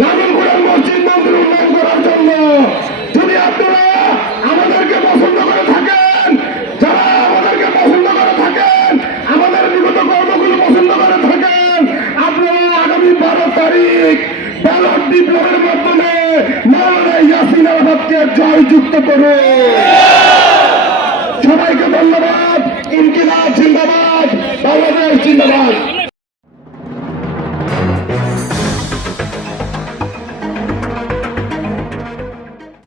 নাগরপুরের মসজিদ মন্দির উন্নয়ন করার জন্য। যদি আপনারা আমাদেরকে পছন্দ করে থাকেন, যারা আমাদেরকে পছন্দ করে থাকেন, আমাদের বিগত কর্মগুলো পছন্দ করে থাকেন, আপনারা আগামী 12 তারিখ ব্যালট বিপ্লবের মাধ্যমে মাওলানা ইয়াসিন আরাফাতকে জয়যুক্ত করুন। সবাইকে ধন্যবাদ। ইনকিলাব জিন্দাবাদ, বাংলাদেশ জিন্দাবাদ।